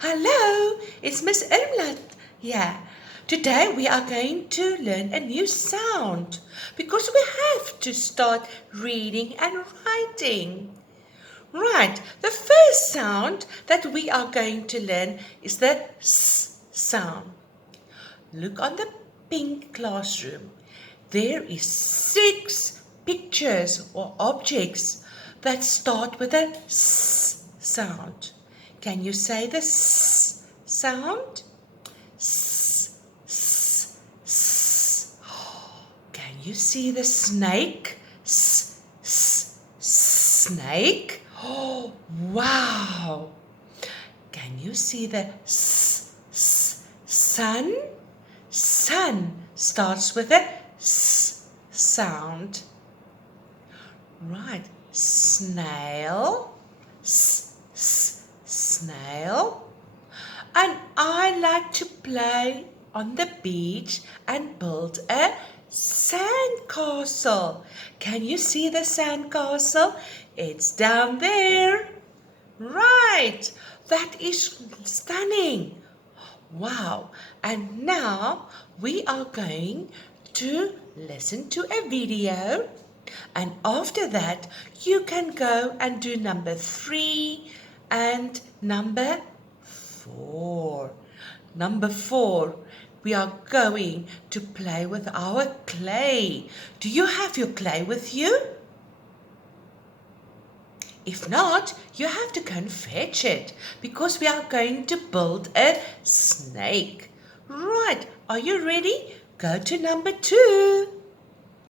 Hello, it's Miss Irmla here. Today we are going to learn a new sound because we have to start reading and writing. Right, the first sound that we are going to learn is the S sound. Look on the pink classroom. There is 6 pictures or objects that start with a S sound. Can you say the S sound? S, S, S. Can you see the snake? S, S, snake. Oh, wow. Can you see the S, S, sun? Sun starts with a S sound. Right, snail, S, S, snail. And I like to play on the beach and build a sandcastle. Can you see the sandcastle? It's down there. Right, that is stunning. Wow, and now we are going to listen to a video, and after that you can go and do number 3 and number 4. Number 4, we are going to play with our clay. Do you have your clay with you? If not, you have to go and fetch it because we are going to build a snake. Right, are you ready? Go to number 2.